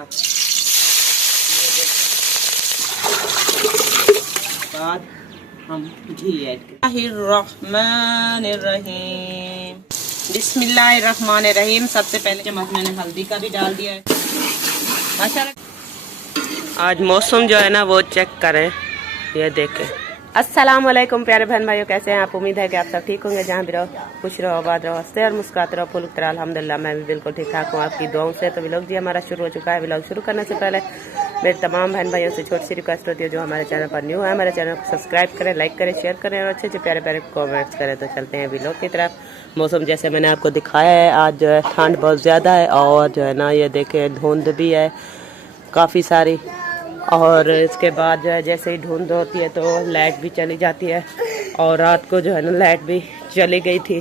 ना। बाद हम घी ऐड बिस्मिल्लाहिर्रहमानिर्रहीम। बिस्मिल्लाहिर्रहमानिर्रहीम। सबसे पहले चम्मच मैंने हल्दी का भी डाल दिया है। माशाल्लाह आज मौसम जो है ना वो चेक करें, ये देखें। अस्सलाम वालेकुम प्यारे बहन भाइयों, कैसे हैं आप? उम्मीद है कि आप सब ठीक होंगे। जहाँ भी रहो खुश रहो, आबाद रहो, हंसते और मुस्कुराते रहो, फुल तरह अल्हम्दुलिल्लाह मैं भी बिल्कुल ठीक ठाक हूँ आपकी दुआओं से। तो व्लॉग जी हमारा शुरू हो चुका है। व्लॉग शुरू करने से पहले मेरे तमाम बहन भाइयों से छोटी सी रिक्वेस्ट होती है, जो हमारे चैनल पर न्यू है हमारे चैनल को सब्सक्राइब करें, लाइक करें, शेयर करें और अच्छे अच्छे प्यारे प्यारे कॉमेंट्स करें। तो चलते हैं व्लॉग की तरफ। मौसम जैसे मैंने आपको दिखाया है, आज जो है ठंड बहुत ज़्यादा है और जो है ना ये देखें धुंध भी है काफ़ी सारी। और इसके बाद जो है जैसे ही धुंध होती है तो लाइट भी चली जाती है और रात को जो है ना लाइट भी चली गई थी।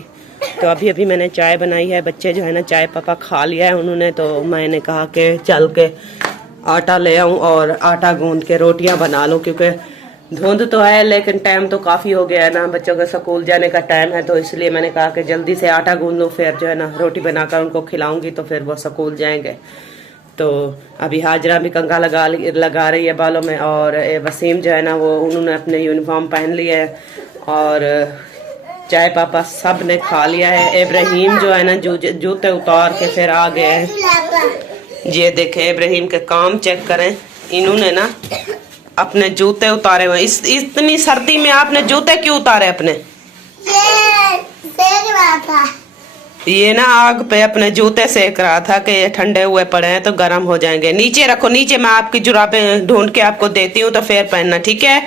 तो अभी अभी मैंने चाय बनाई है। बच्चे जो है ना चाय पापा खा लिया है उन्होंने, तो मैंने कहा कि चल के आटा ले आऊँ और आटा गूंद के रोटियां बना लूँ, क्योंकि धुंध तो है लेकिन टाइम तो काफ़ी हो गया है ना, बच्चों के स्कूल जाने का टाइम है। तो इसलिए मैंने कहा कि जल्दी से आटा गूंद लूँ, फिर जो है ना रोटी बनाकर उनको खिलाऊंगी तो फिर वो स्कूल जाएंगे। तो अभी हाजरा भी कंघा लगा रही है बालों में, और वसीम जो है ना वो उन्होंने अपने यूनिफॉर्म पहन लिया है और चाय पापा सब ने खा लिया है। इब्राहिम जो है ना जूते उतार के फिर आ गए हैं। ये देखें इब्राहिम के काम चेक करें, इन्होंने ना अपने जूते उतारे हुए। इतनी सर्दी में आपने जूते क्यों उतारे अपने? ये ना आग पे अपने जूते सेक रहा था कि ये ठंडे हुए पड़े हैं तो गर्म हो जाएंगे। नीचे रखो, नीचे मैं आपकी जुराबें ढूंढ के आपको देती हूँ तो फिर पहनना, ठीक है?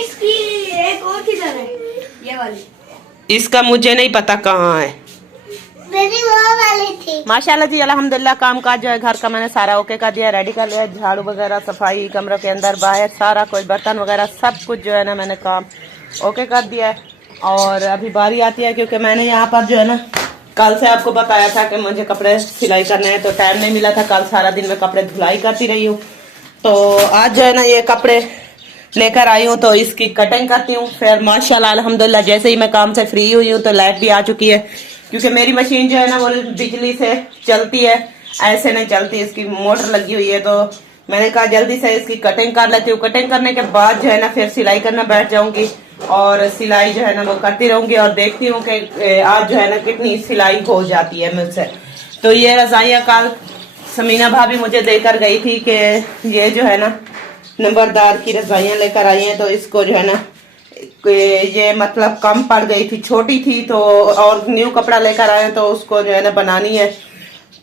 इसकी एक और किधर है? ये वाली। इसका मुझे नहीं पता कहाँ है। मेरी वो वाली थी। माशाल्लाह जी अल्हम्दुलिल्लाह काम काज जो है घर का मैंने सारा ओके कर दिया, रेडी कर लिया। झाड़ू वगैरह, सफाई, कमरों के अंदर बाहर सारा कुछ, बर्तन वगैरह सब कुछ जो है ना मैंने काम ओके कर दिया है। और अभी बारी आती है, क्योंकि मैंने यहाँ पर जो है ना कल से आपको बताया था कि मुझे कपड़े सिलाई करने हैं, तो टाइम नहीं मिला था। कल सारा दिन मैं कपड़े धुलाई करती रही हूँ। तो आज जो है ना ये कपड़े लेकर आई हूँ तो इसकी कटिंग करती हूँ। फिर माशाल्लाह अल्हम्दुलिल्लाह जैसे ही मैं काम से फ्री हुई हूँ तो लाइट भी आ चुकी है, क्योंकि मेरी मशीन जो है ना वो बिजली से चलती है, ऐसे नहीं चलती, इसकी मोटर लगी हुई है। तो मैंने कहा जल्दी से इसकी कटिंग कर लेती हूँ। कटिंग करने के बाद जो है ना फिर सिलाई करना बैठ जाऊंगी और सिलाई जो है ना वो करती रहूंगी और देखती हूँ कि आज जो है ना कितनी सिलाई हो जाती है मुझसे। तो ये रजाइयाँ कल समीना भाभी मुझे देकर गई थी कि ये जो है ना नंबरदार की रजाइयाँ लेकर आई हैं, तो इसको जो है ना ये मतलब कम पड़ गई थी, छोटी थी, तो और न्यू कपड़ा लेकर आए तो उसको जो है ना बनानी है।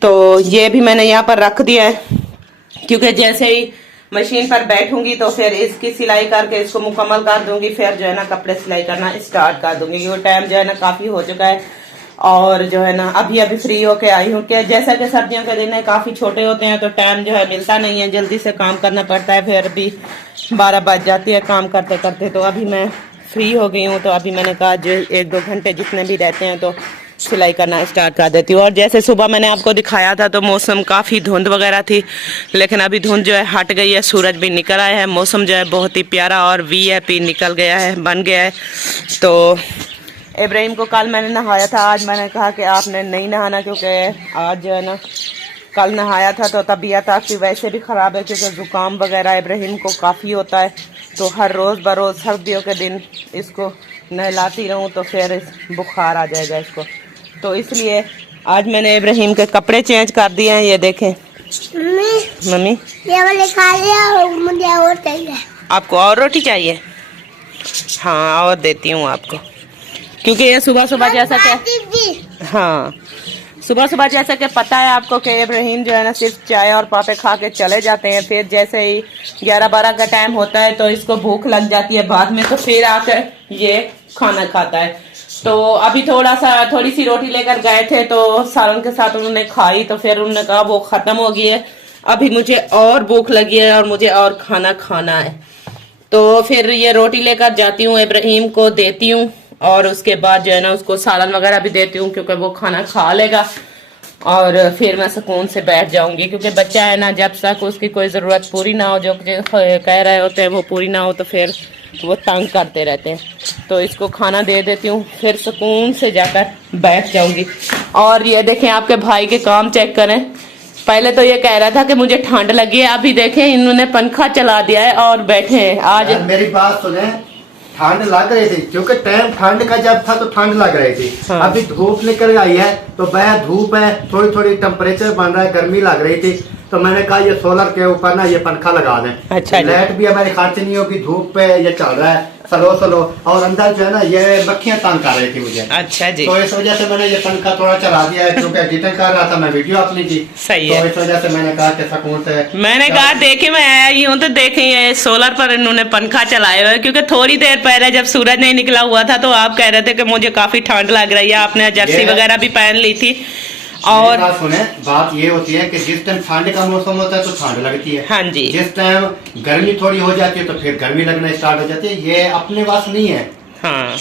तो ये भी मैंने यहाँ पर रख दिया है, क्योंकि जैसे ही मशीन पर बैठूंगी तो फिर इसकी सिलाई करके इसको मुकम्मल कर दूंगी, फिर जो है ना कपड़े सिलाई करना स्टार्ट कर दूंगी, क्योंकि टाइम जो है ना काफी हो चुका है। और जो है ना अभी अभी फ्री होके आई हूँ, क्या जैसा कि सर्दियों के दिन है काफी छोटे होते हैं तो टाइम जो है मिलता नहीं है, जल्दी से काम करना पड़ता है। फिर भी 12 बज जाती है काम करते करते। तो अभी मैं फ्री हो गई हूँ, तो अभी मैंने कहा जो 1-2 घंटे जितने भी रहते हैं तो सिलाई करना स्टार्ट कर देती हूँ। और जैसे सुबह मैंने आपको दिखाया था तो मौसम काफ़ी धुंध वगैरह थी, लेकिन अभी धुंध जो है हट गई है, सूरज भी निकल आया है, मौसम जो है बहुत ही प्यारा और वीआईपी निकल गया है, बन गया है। तो इब्राहिम को कल मैंने नहाया था, आज मैंने कहा कि आपने नहीं नहाना, क्योंकि आज जो है ना कल नहाया था तो तबीयत आपकी वैसे भी ख़राब है, क्योंकि ज़ुकाम वगैरह इब्राहिम को काफ़ी होता है। तो हर रोज़ बरोज़ सर्दियों के दिन इसको नहलाती रहूँ तो फिर बुखार आ जाएगा इसको। तो इसलिए आज मैंने इब्राहिम के कपड़े चेंज कर दिए हैं। ये देखें मम्मी ये वाले खा लिया, मुझे और चाहिए। आपको और रोटी चाहिए? हाँ और देती हूँ आपको, क्योंकि ये सुबह सुबह जैसा कि हाँ सुबह सुबह जैसा कि पता है आपको कि इब्राहिम जो है ना सिर्फ चाय और पापे खा के चले जाते हैं। फिर जैसे ही 11-12 का टाइम होता है तो इसको भूख लग जाती है बाद में, तो फिर आकर ये खाना खाता है। तो अभी थोड़ी सी रोटी लेकर गए थे तो सालन के साथ उन्होंने खाई, तो फिर उन्होंने कहा वो खत्म हो गई है, अभी मुझे और भूख लगी है और मुझे और खाना खाना है। तो फिर ये रोटी लेकर जाती हूँ, इब्राहिम को देती हूँ और उसके बाद जो है ना उसको सालन वगैरह भी देती हूँ, क्योंकि वो खाना खा लेगा और फिर मैं सुकून से बैठ जाऊंगी। क्योंकि बच्चा है ना, जब तक उसकी कोई ज़रूरत पूरी ना हो, जो कह रहे होते हैं वो पूरी ना हो, तो फिर वो तंग करते रहते हैं। तो इसको खाना दे देती हूँ, फिर सुकून से जाकर बैठ जाऊंगी। और ये देखें आपके भाई के काम चेक करें, पहले तो ये कह रहा था कि मुझे ठंड लगी है, अभी देखें इन्होंने पंखा चला दिया है और बैठे हैं। आज यार मेरी बात सुने, ठंड लग रही थी क्योंकि टाइम ठंड का जब था तो ठंड लग रही थी। हाँ। अभी धूप निकल आई है तो वह धूप है, थोड़ी थोड़ी टेम्परेचर बन रहा है, गर्मी लग रही थी, तो मैंने कहा ये सोलर के ऊपर ना ये पंखा लगा दें। अच्छा जी। लाइट भी हमारी खर्च नहीं होगी, धूप पे ये चल रहा है स्लो स्लो, और अंदर जो है ना ये मक्खियां तंग कर रही थी मुझे। अच्छा जी। तो इस वजह से मैंने ये पंखा थोड़ा चला दिया है, क्योंकि एडिटिंग कर रहा था मैं वीडियो अपनी की। सही तो है। इस वजह से मैंने कहा कि सुकून से मैंने कहा देखे मैं आई हूँ तो देखें ये सोलर पर इन्होंने पंखा चलाया हुआ है, क्योंकि थोड़ी देर पहले जब सूरज नहीं निकला हुआ था तो आप कह रहे थे कि मुझे काफी ठंड लग रही है, आपने जर्सी वगैरह भी पहन ली थी। और बात सुने, बात ये होती है कि जिस टाइम ठंड का मौसम होता है तो ठंड लगती है। हाँ जी। जिस टाइम गर्मी थोड़ी हो जाती है तो फिर गर्मी लगना स्टार्ट हो जाती है। ये अपने पास नहीं है। हाँ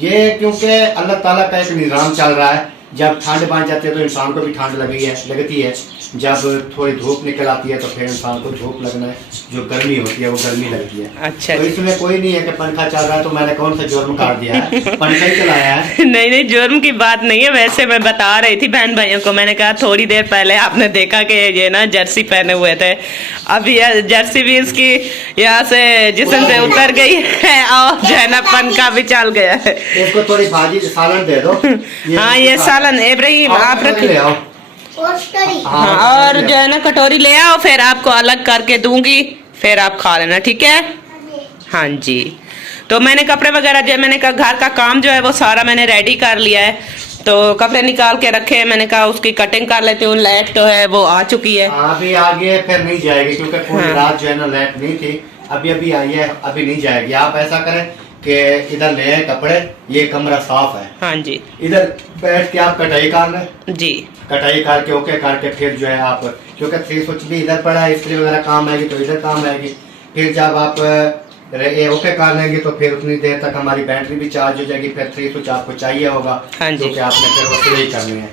ये क्योंकि अल्लाह ताला का एक निज़ाम चल रहा है, जब ठंड बन जाती है तो इंसान को भी ठंड लगती है, जब थोड़ी धूप निकल आती है तो फिर इंसान को धूप लगना है, जो गर्मी होती है वो गर्मी लगती है। अच्छा तो जी। इसमें कोई नहीं है कि पंखा चल रहा है तो मैंने कौन सा जुर्म कर दिया है, पंखा ही चलाया है। नहीं नहीं, जुर्म की बात नहीं है, वैसे मैं बता रही थी बहन भाइयों को। मैंने कहा थोड़ी देर पहले आपने देखा कि ये ना जर्सी पहने हुए थे, अब ये जर्सी भी इसकी यहाँ से जिस्म से उतर गई है और जो है ना पंखा भी चल गया है। इसको थोड़ी भाजी सालन दे दो। हाँ ये सालन इब्राहिम आप रख ले आओ। हाँ, और जो है ना कटोरी ले आओ, फिर आपको अलग करके दूंगी, फिर आप खा लेना, ठीक है। हाँ जी। तो मैंने कपड़े वगैरह जो मैंने कहा घर का काम जो है वो सारा मैंने रेडी कर लिया है, तो कपड़े निकाल के रखे हैं। मैंने कहा उसकी कटिंग कर लेती हूँ। लाइट तो है वो आ चुकी है। अभी आगे फिर नहीं जाएगी क्योंकि पूरी हाँ। रात जो है ना लाइट नहीं थी, अभी अभी आई है, अभी नहीं जाएगी। आप ऐसा करें कि इधर ले आए कपड़े, ये कमरा साफ है, हाँ जी। इधर बैठ के आप कटाई कर लें। जी कटाई करके ओके करके फिर जो है आप, क्योंकि 3 स्विच भी इधर पड़ा है, इस्त्री वगैरह काम आएगी तो इधर काम आएगी। फिर जब आप ये ओके कर लेंगे तो फिर उतनी देर तक हमारी बैटरी भी चार्ज हो जाएगी। फिर 3 स्विच आपको चाहिए होगा, हाँ जी। क्योंकि आपने फिर वो सिलाई करनी है।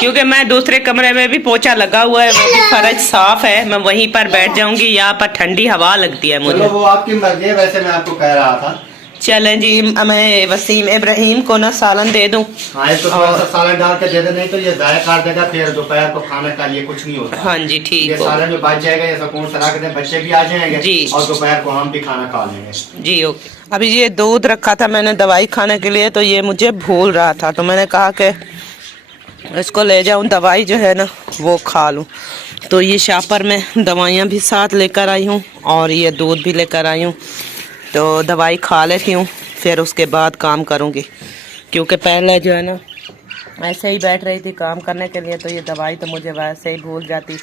क्योंकि मैं दूसरे कमरे में भी पोछा लगा हुआ है, वो भी फर्श साफ है, मैं वहीं पर बैठ जाऊंगी। यहाँ पर ठंडी हवा लगती है मुझे। चलो वो आपकी मर्जी है, वैसे मैं आपको कह रहा था। चलें जी, मैं वसीम इब्राहिम को ना सालन दे दूं। हाँ इसको थोड़ा सा सालन डाल के दे दे, नहीं तो ये जाया कर देगा, फिर दोपहर को खाने का ये कुछ नहीं होता। हाँ जी ठीक ये हो। सालन जो बच जाएगा ये सुकून से रख दे, बच्चे भी आ जाएंगे जी। और दोपहर को हम भी खाना खा लेंगे। जी ओके। अभी ये दूध रखा था मैंने दवाई खाने के लिए, तो ये मुझे भूल रहा था, तो मैंने कहा कि इसको ले जाऊं, दवाई जो है ना वो खा लूं। तो ये शापर में दवाइयाँ भी साथ लेकर आई हूँ और ये दूध भी लेकर आई हूँ। तो दवाई खा लेती हूँ, फिर उसके बाद काम करूँगी, क्योंकि पहले जो है ना ऐसे ही बैठ रही थी काम करने के लिए, तो ये दवाई तो मुझे वैसे ही भूल जाती।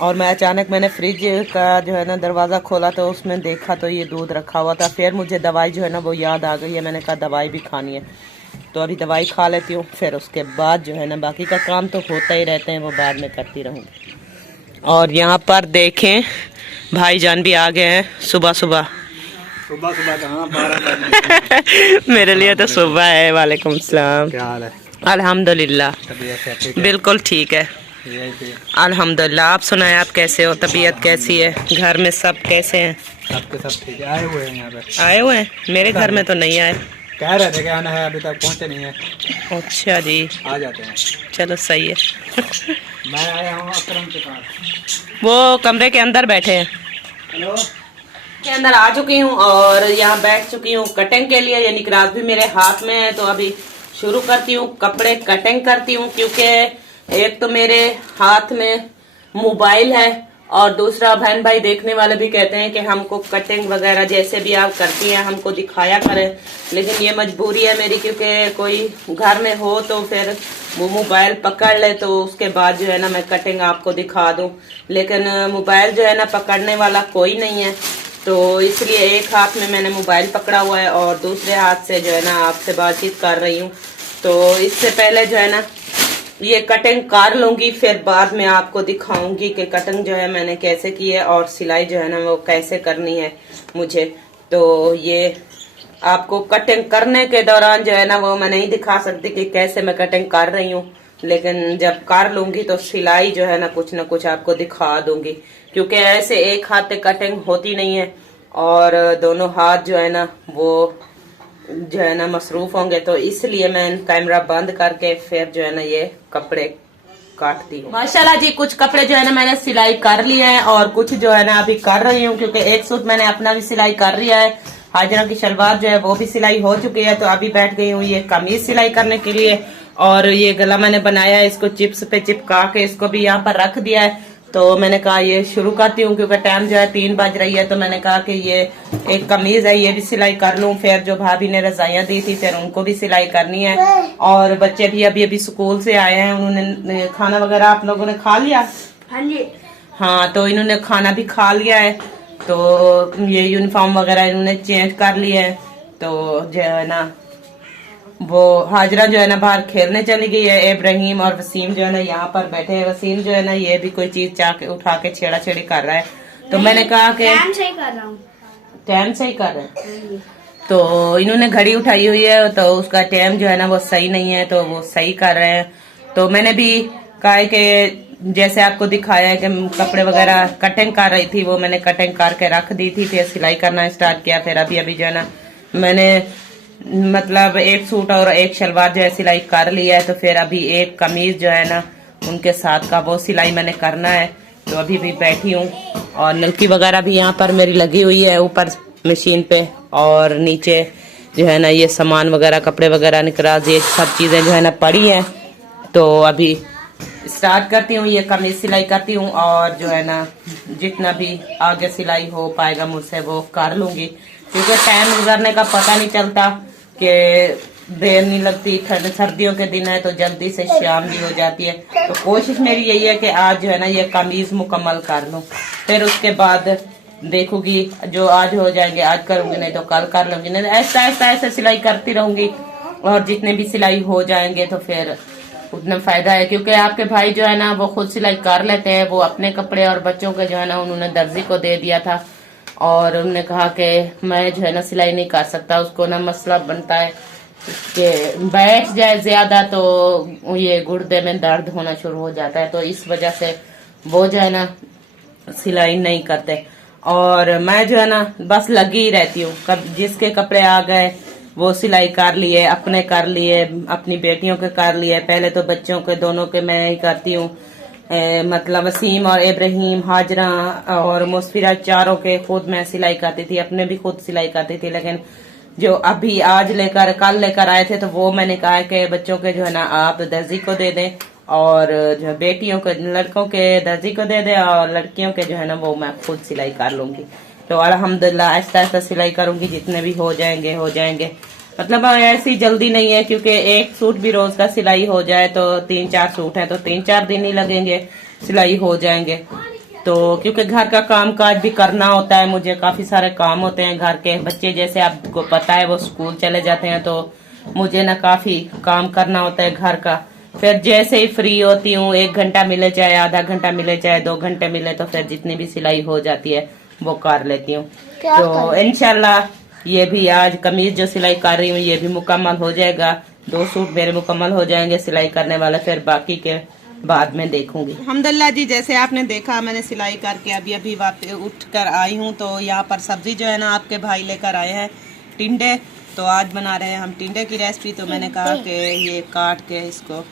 और मैं अचानक मैंने फ्रिज का जो है ना दरवाज़ा खोला तो उसमें देखा तो ये दूध रखा हुआ था। फिर मुझे दवाई जो है ना वो याद आ गई है, मैंने कहा दवाई भी खानी है, तो अभी दवाई खा लेती हूँ, फिर उसके बाद जो है ना बाकी का काम तो होता ही रहते हैं, वो बाद में करती रहूँगी। और यहाँ पर देखें भाईजान भी आ गए हैं सुबह सुबह। सुबह सुबह कहाँ 12 मेरे लिए तो सुबह है। वालेकुम सलाम। क्या हाल है? अल्हम्दुलिल्लाह तबीयत बिल्कुल ठीक है, अल्हम्दुलिल्लाह। आप सुनाए, आप कैसे हो? तबीयत कैसी है? घर में सब कैसे हैं? सबके सब ठीक है। आए हुए हैं यहाँ पे। आए हुए हैं? मेरे घर में तो नहीं आए। कह रहे थे कि आना है, अभी तक पहुँचे नहीं है। अच्छा जी, आ जाते हैं। चलो सही है। मैं आया हूँ अकरम के पास। वो कमरे के अंदर बैठे हैं। हेलो। के अंदर आ चुकी हूँ और यहाँ बैठ चुकी हूँ कटिंग के लिए। यानी क्रास भी मेरे हाथ में है, तो अभी शुरू करती हूँ, कपड़े कटिंग करती हूँ। क्योंकि एक तो मेरे हाथ में मोबाइल है और दूसरा बहन भाई देखने वाले भी कहते हैं कि हमको कटिंग वगैरह जैसे भी आप करती हैं हमको दिखाया करें, लेकिन ये मजबूरी है मेरी, क्योंकि कोई घर में हो तो फिर वो मोबाइल पकड़ ले तो उसके बाद जो है ना मैं कटिंग आपको दिखा दूं, लेकिन मोबाइल जो है ना पकड़ने वाला कोई नहीं है, तो इसलिए एक हाथ में मैंने मोबाइल पकड़ा हुआ है और दूसरे हाथ से जो है ना आपसे बातचीत कर रही हूँ। तो इससे पहले जो है ना ये कटिंग कर लूंगी, फिर बाद में आपको दिखाऊंगी कि कटिंग जो है मैंने कैसे की है और सिलाई जो है ना वो कैसे करनी है मुझे। तो ये आपको कटिंग करने के दौरान जो है ना वो मैं नहीं दिखा सकती कि कैसे मैं कटिंग कर रही हूँ, लेकिन जब कर लूंगी तो सिलाई जो है ना कुछ आपको दिखा दूंगी, क्योंकि ऐसे एक हाथ से कटिंग होती नहीं है और दोनों हाथ जो है ना वो जो है ना मसरूफ होंगे, तो इसलिए मैं कैमरा बंद करके फिर जो है ना ये कपड़े काटती हूँ। माशाल्लाह जी कुछ कपड़े जो है ना मैंने सिलाई कर लिए हैं और कुछ जो है ना अभी कर रही हूँ, क्योंकि एक सूट मैंने अपना भी सिलाई कर लिया है। हाजरा की शलवार जो है वो भी सिलाई हो चुकी है, तो अभी बैठ गई हूँ ये कमीज सिलाई करने के लिए। और ये गला मैंने बनाया है, इसको चिप्स पे चिपका के इसको भी यहाँ पर रख दिया है। तो मैंने कहा ये शुरू करती हूँ, क्योंकि टाइम जो है 3 बज रही है। तो मैंने कहा कि ये एक कमीज है ये भी सिलाई कर लूँ, फिर जो भाभी ने रजाइयाँ दी थी फिर उनको भी सिलाई करनी है। और बच्चे भी अभी अभी स्कूल से आए हैं, उन्होंने खाना वगैरह आप लोगों ने खा लिया? हाँ जी। हाँ, तो इन्होंने खाना भी खा लिया है, तो ये यूनिफॉर्म वगैरह इन्होंने चेंज कर लिया है। तो जो है ना वो हाजरा जो है ना बाहर खेलने चली गई है, इब्राहिम और वसीम जो है ना यहाँ पर बैठे हैं। वसीम जो है ना ये भी कोई चीज चाके उठा के छेड़ा छेड़ी कर रहा है, तो मैंने कहा कि टाइम सही कर रहा हूँ। टाइम सही कर रहे हैं। तो इन्होंने घड़ी उठाई हुई है, तो उसका टाइम जो है ना वो सही नहीं है, तो वो सही कर रहे हैं। तो मैंने भी कहा है कि जैसे आपको दिखाया है कि कपड़े वगैरह कटिंग कर रही थी, वो मैंने कटिंग करके रख दी थी, फिर सिलाई करना स्टार्ट किया। फिर अभी अभी जो है ना मैंने मतलब एक सूट और एक शलवार जो है सिलाई कर लिया है, तो फिर अभी एक कमीज जो है ना उनके साथ का वो सिलाई मैंने करना है। तो अभी भी बैठी हूँ और नलकी वगैरह भी यहाँ पर मेरी लगी हुई है ऊपर मशीन पे, और नीचे जो है ना ये सामान वगैरह कपड़े वगैरह निकला ये सब चीजें जो है ना पड़ी हैं। तो अभी स्टार्ट करती हूँ, ये कमीज सिलाई करती हूँ और जो है ना जितना भी आगे सिलाई हो पाएगा मुझसे वो कर लूंगी, क्योंकि टाइम गुजरने का पता नहीं चलता कि देर नहीं लगती। ठंड सर्दियों के दिन है तो जल्दी से शाम भी हो जाती है। तो कोशिश मेरी यही है कि आज जो है ना ये कमीज मुकम्मल कर लूं, फिर उसके बाद देखूंगी जो आज हो जाएंगे आज करूंगी, नहीं तो कल कर लूंगी। नहीं ऐसा ऐसा ऐसे सिलाई करती रहूंगी, और जितने भी सिलाई हो जाएंगे तो फिर उतना फायदा है। क्योंकि आपके भाई जो है ना वो खुद सिलाई कर लेते हैं, वो अपने कपड़े और बच्चों के जो है ना उन्होंने दर्जी को दे दिया था, और उन्होंने कहा कि मैं जो है ना सिलाई नहीं कर सकता। उसको ना मसला बनता है कि बैठ जाए ज्यादा तो ये गुर्दे में दर्द होना शुरू हो जाता है, तो इस वजह से वो जो है ना सिलाई नहीं करते। और मैं जो है ना बस लगी ही रहती हूँ, कब जिसके कपड़े आ गए वो सिलाई कर लिए, अपने कर लिए, अपनी बेटियों के कर लिए। पहले तो बच्चों के दोनों के मैं ही करती हूँ, मतलब वसीम और इब्राहिम, हाजरा और मुस्फिरा चारों के खुद मैं सिलाई करती थी, अपने भी खुद सिलाई करती थी। लेकिन जो अभी आज लेकर कल लेकर आए थे तो वो मैंने कहा कि बच्चों के जो है ना आप दर्जी को दे दें, और जो बेटियों के लड़कों के दर्जी को दे दें, और लड़कियों के जो है ना वो मैं खुद सिलाई कर लूंगी। तो अल्हम्दुलिल्लाह ऐसा ऐसा सिलाई करूंगी, जितने भी हो जाएंगे हो जाएंगे। मतलब ऐसी जल्दी नहीं है, क्योंकि एक सूट भी रोज का सिलाई हो जाए तो 3-4 सूट है तो 3-4 दिन ही लगेंगे, सिलाई हो जाएंगे। तो क्योंकि घर का काम काज भी करना होता है, मुझे काफी सारे काम होते हैं घर के। बच्चे जैसे आपको पता है वो स्कूल चले जाते हैं, तो मुझे ना काफी काम करना होता है घर का। फिर जैसे ही फ्री होती हूँ, 1 घंटा मिले चाहे आधा घंटा मिले चाहे 2 घंटे मिले, तो फिर जितनी भी सिलाई हो जाती है वो कर लेती हूँ। तो इंशाल्लाह ये भी आज कमीज जो सिलाई कर रही हूँ ये भी मुकम्मल हो जाएगा। 2 सूट मेरे मुकम्मल हो जाएंगे सिलाई करने वाला, फिर बाकी के बाद में देखूंगी। अल्हम्दुलिल्लाह जी, जैसे आपने देखा मैंने सिलाई करके अभी अभी वापस उठ कर आई हूँ। तो यहाँ पर सब्जी जो है ना आपके भाई लेकर आए हैं टिंडे, तो आज बना रहे हैं हम टिंडे की रेसिपी। तो मैंने कहा कि ये काट के इसको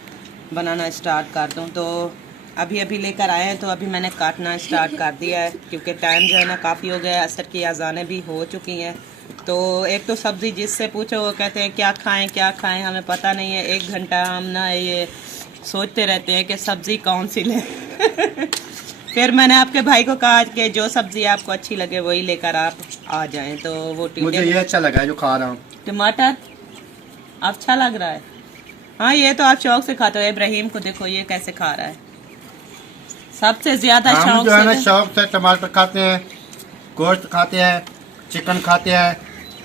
बनाना स्टार्ट कर दूँ, तो अभी अभी लेकर आए हैं, तो अभी मैंने काटना स्टार्ट कर दिया है, क्योंकि टाइम जो है ना काफ़ी हो गया है, असर की अजानें भी हो चुकी हैं। तो एक तो सब्ज़ी जिससे पूछो वो कहते हैं क्या खाएं, हमें पता नहीं है। 1 घंटा हम ना ये सोचते रहते हैं कि सब्ज़ी कौन सी लें। फिर मैंने आपके भाई को कहा कि जो सब्ज़ी आपको अच्छी लगे वही लेकर आप आ जाएं। तो वो मुझे ये अच्छा लगा है जो खा रहा हूँ, टमाटर अच्छा लग रहा है। हाँ, ये तो आप शौक से खाते हो। इब्राहिम को देखो ये कैसे खा रहा है, सबसे ज्यादा शौक जो है ना से शौक से टमाटर खाते हैं, गोश्त खाते हैं, चिकन खाते हैं,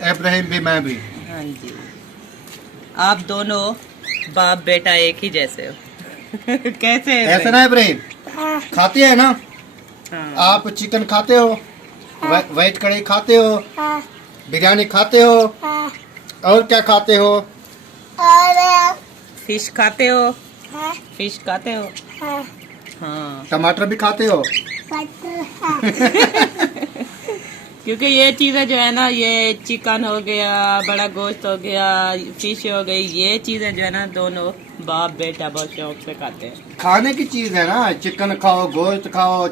इब्राहिम भी मैं भी। हाँ जी, आप दोनों बाप बेटा एक ही जैसे हो। कैसे ऐसे ना इब्राहिम खाते हैं ना? हाँ। आप चिकन खाते हो, वेज कढ़ी खाते हो, बिरयानी खाते हो, और क्या खाते हो? फिश खाते हो? फिश खाते हो? हाँ। टमाटर भी खाते हो? क्योंकि ये चीजें जो है ना, ये चिकन हो गया, बड़ा गोश्त हो गया, फिश हो गई, ये चीजें जो है ना दोनों बाप बेटा बहुत शौक से खाते हैं। खाने की चीज है ना, चिकन खाओ, गोश्त खाओ,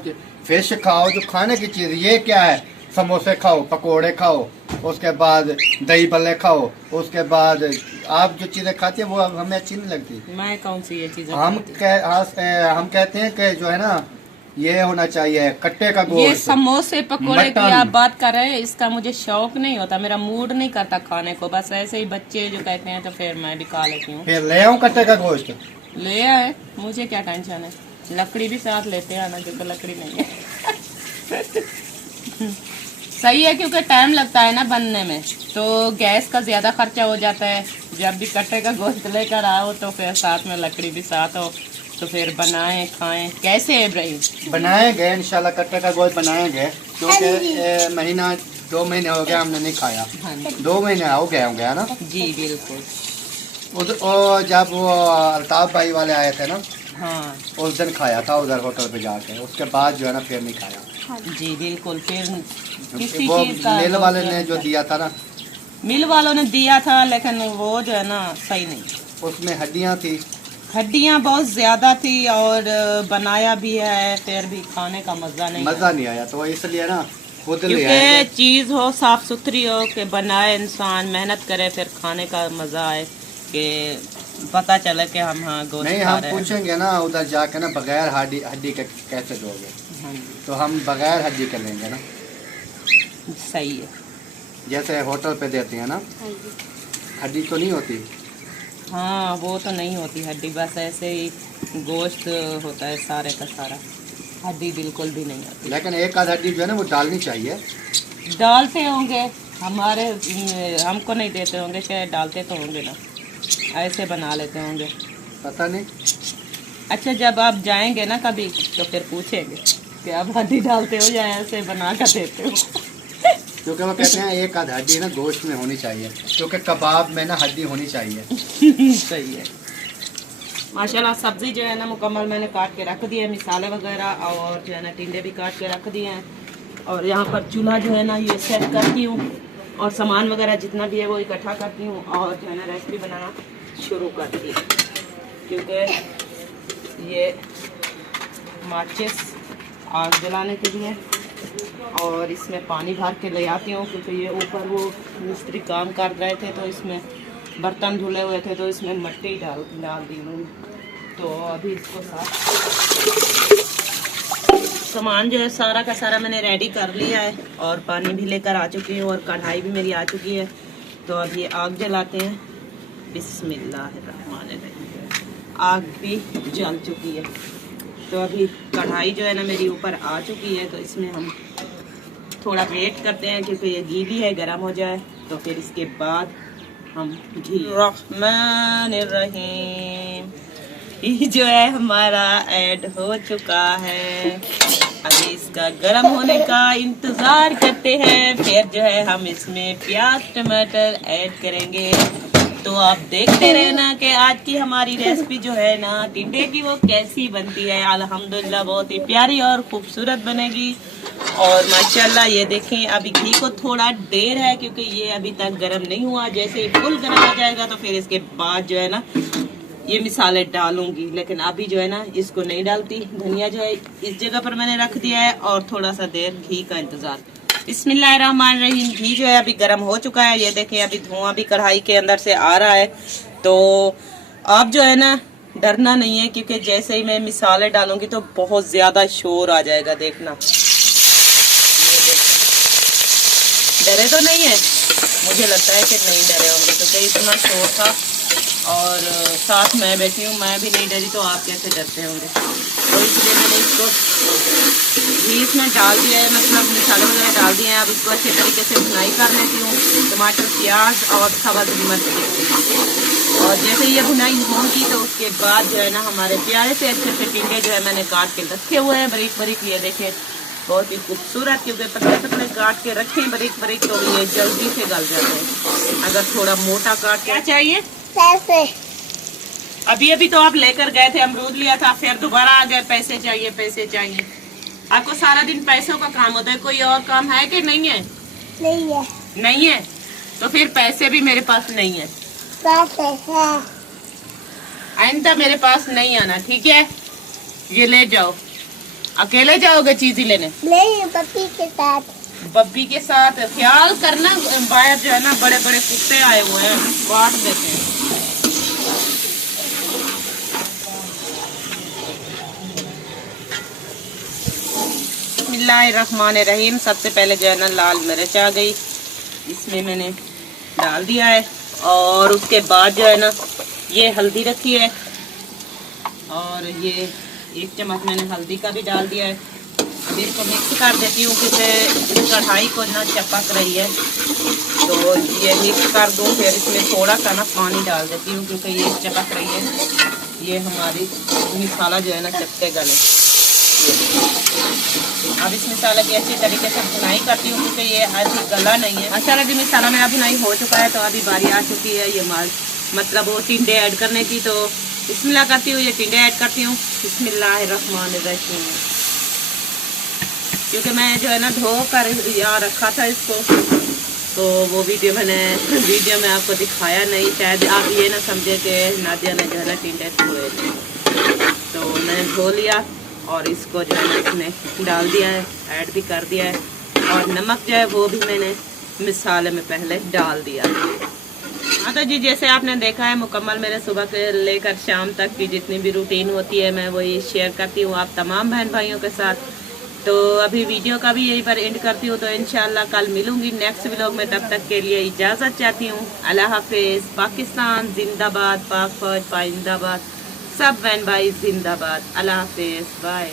फिश खाओ, जो खाने की चीज। ये क्या है, समोसे खाओ, पकोड़े खाओ, उसके बाद दही भल्ले खाओ, उसके बाद आप जो चीजें खाते हैं वो हमें अच्छी नहीं लगती। मैं कौन सी ये चीजें हम कहते हैं कि जो है ना, ये होना चाहिए कट्टे का ये गोश्त। समोसे पकोड़े की मटन। आप बात कर रहे हैं, इसका मुझे शौक नहीं होता, मेरा मूड नहीं करता खाने को। बस ऐसे ही बच्चे जो कहते हैं तो फिर मैं भी खा लेती हूँ। फिर ले आऊं कट्टे का गोश्त? ले आए, मुझे क्या टेंशन है। लकड़ी भी साथ लेते हैं ना, जो तो लकड़ी नहीं है। सही है, क्योंकि टाइम लगता है ना बनने में, तो गैस का ज्यादा खर्चा हो जाता है। जब भी कट्टे का गोश्त लेकर आओ तो फिर साथ में लकड़ी भी साथ हो, तो फिर बनाएं खाएं। कैसे है इब्राहिम? बनाएंगे इंशाल्लाह, कट्टे का गोश्त बनाएंगे, क्योंकि महीना 2 महीने हो गया हमने नहीं खाया। हाँ जी 2 महीने हो गए होंगे, है ना? जी बिल्कुल। जब वो अल्ताफ भाई वाले आए थे ना, हाँ उस दिन खाया था उधर होटल पे जाके, उसके बाद जो है ना फिर नहीं खाया। जी बिल्कुल। फिर किसी वो चीज का मिल वाले ने जो दिया था ना, मिल वालों ने दिया था, लेकिन वो जो है ना सही नहीं। उसमें हड्डियां थी, हड्डियां बहुत ज्यादा थी, और बनाया भी है, फिर भी खाने का मजा नहीं आया। मजा नहीं आया, तो इसलिए ना खुद ले क्योंकि आए। चीज हो साफ सुथरी हो, कि बनाए इंसान मेहनत करे, फिर खाने का मजा आए, कि पता चले कि हम हाँ गोश्त नहीं, खा हम रहे हैं। पूछेंगे ना उधर जाके ना, बगैर हड्डी के कैसे दोगे? हाँ जी, तो हम बगैर हड्डी के लेंगे ना, सही है। जैसे होटल पे देते हैं ना, हड्डी तो नहीं होती। हाँ वो तो नहीं होती हड्डी, बस ऐसे ही गोश्त होता है सारे का सारा, हड्डी बिल्कुल भी नहीं होती। लेकिन एक आध हड्डी जो है ना वो डालनी चाहिए। डालते होंगे हमारे, हमको नहीं देते होंगे, शायद डालते तो होंगे ना, ऐसे बना लेते होंगे। पता नहीं। अच्छा जब आप जाएंगे ना कभी तो फिर पूछेंगे कि आप हड्डी डालते हो या ऐसे बना कर देते हो। क्योंकि वो कहते हैं एक आध हड्डी ना गोश्त में होनी चाहिए, क्योंकि कबाब में ना हड्डी होनी चाहिए। सही है। माशाल्लाह सब्जी जो है ना मुकम्मल मैंने काट के रख दी है, मिसाले वगैरह और जो है ना टिंडे भी काट के रख दिए हैं। और यहाँ पर चूल्हा जो है ना ये सेट करती हूँ, और सामान वगैरह जितना भी है वो इकट्ठा करती हूँ, और जो है ना रेसिपी बनाना शुरू करती हूँ। क्योंकि ये माचिस आग जलाने के लिए, और इसमें पानी भर के ले आती हूँ, क्योंकि ये ऊपर वो मिस्त्री काम कर रहे थे तो इसमें बर्तन धुले हुए थे, तो इसमें मिट्टी डाल दी उन्होंने। तो अभी इसको सामान जो है सारा का सारा मैंने रेडी कर लिया है, और पानी भी लेकर आ चुकी हूँ, और कढ़ाई भी मेरी आ चुकी है। तो अब ये आग जलाते हैं। बिस्मिल्लाहिर्रहमानिर्रहीम। आग भी जल चुकी है, तो अभी कढ़ाई जो है ना मेरी ऊपर आ चुकी है, तो इसमें हम थोड़ा वेट करते हैं, क्योंकि ये घी भी है, गर्म हो जाए, तो फिर इसके बाद हम घी। रहमानिर्रहीम, ये जो है हमारा ऐड हो चुका है। अभी इसका गर्म होने का इंतजार करते हैं, फिर जो है हम इसमें प्याज टमाटर ऐड करेंगे। तो आप देखते रहना कि आज की हमारी रेसिपी जो है ना टिंडे की वो कैसी बनती है। अल्हम्दुलिल्लाह बहुत ही प्यारी और खूबसूरत बनेगी। और माशाल्लाह ये देखें, अभी घी को थोड़ा देर है, क्योंकि ये अभी तक गर्म नहीं हुआ। जैसे ही फुल गर्म हो जाएगा तो फिर इसके बाद जो है ना ये मिसाले डालूंगी, लेकिन अभी जो है ना इसको नहीं डालती। धनिया जो है इस जगह पर मैंने रख दिया है, और थोड़ा सा देर घी का इंतजार। बिस्मिल्लाहिर्रहमानिर्रहीम। घी जो है अभी गर्म हो चुका है, ये देखें अभी धुआं भी कढ़ाई के अंदर से आ रहा है। तो आप जो है ना डरना नहीं है, क्योंकि जैसे ही मैं मिसाले डालूंगी तो बहुत ज्यादा शोर आ जाएगा, देखना। डरे तो नहीं है? मुझे लगता है कि नहीं डरे होंगे, क्योंकि इतना शोर था, और साथ मैं बैठी हूँ, मैं भी नहीं डरी, तो आप कैसे डरते होंगे। तो इसलिए मैंने इसको घी इसमें डाल दिया है, मतलब मसाले वगैरह डाल दिए हैं। अब इसको अच्छे तरीके से भुनाई कर लेती हूँ, टमाटर प्याज और सब्ज़ मिर्च। और जैसे ये भुनाई होगी तो उसके बाद जो है ना हमारे प्यारे से अच्छे से टिंडे जो है मैंने काट के रखे हुए हैं बारीक बारीक। ये देखें बहुत ही खूबसूरत, क्योंकि पतले पतले काट के रखें बारीक बारीक तो ये जल्दी से गल जाते हैं। अगर थोड़ा मोटा काट के चाहिए पैसे। अभी अभी तो आप लेकर गए थे, अमरूद लिया था, फिर दोबारा आ गए पैसे चाहिए पैसे चाहिए। आपको सारा दिन पैसों का काम होता है, कोई और काम है कि नहीं है? नहीं है। नहीं है तो फिर पैसे भी मेरे पास नहीं है। पैसे है। आइंदा मेरे पास नहीं आना, ठीक है? ये ले जाओ। अकेले जाओगे चीजें लेने? नहीं, पप्पी के साथ। बब्बी के साथ ख्याल करना, बाहर जो है ना बड़े बड़े कुत्ते आए हुए हैं, काट देते हैं। बिस्मिल्लाहिर्रहमानिर्रहीम। सबसे पहले जो है ना लाल मिर्च आ गई, इसमें मैंने डाल दिया है। और उसके बाद जो है ना ये हल्दी रखी है, और ये 1 चम्मच मैंने हल्दी का भी डाल दिया है। अब इसको मिक्स कर देती हूँ, क्योंकि कढ़ाई को ना चपक रही है, तो ये मिक्स कर दूँ। फिर इसमें थोड़ा सा ना पानी डाल देती हूँ, क्योंकि ये चपक रही है। ये हमारी मसाला जो है ना चपकेगा नहीं। अब इस मसाले की अच्छी तरीके से भुनाई करती हूँ, क्योंकि ये अभी गला नहीं है। अच्छा जी, मसाला मेरा भुनाई हो चुका है, तो अभी बारी आ चुकी है ये मतलब वो टिंडे ऐड करने की। तो बिस्मिल्लाह करती हूँ, ये टिंडे ऐड करती हूँ। बिस्मिल्लाहिर्रहमानिर्रहीम। क्योंकि मैं जो है ना धो कर यहाँ रखा था इसको, तो वो वीडियो में आपको दिखाया नहीं। शायद आप ये ना समझे कि नादिया ने जो है ना टिंडे धोए थे। तो मैंने धो लिया और इसको जो है ना इसमें डाल दिया है, ऐड भी कर दिया है। और नमक जो है वो भी मैंने मसाले में पहले डाल दिया। हाँ तो जी, जैसे आपने देखा है मुकम्मल मेरे सुबह से लेकर शाम तक की जितनी भी रूटीन होती है, मैं वही शेयर करती हूँ आप तमाम बहन भाइयों के साथ। तो अभी वीडियो का भी यहीं पर एंड करती हूँ। तो इंशाल्लाह कल मिलूंगी नेक्स्ट व्लॉग में। तब तक के लिए इजाज़त चाहती हूँ। अल्लाह हाफिज़। पाकिस्तान जिंदाबाद, पाक फौज पाइंदाबाद, सब बहन भाई जिंदाबाद। अल्लाह हाफिज़, बाय।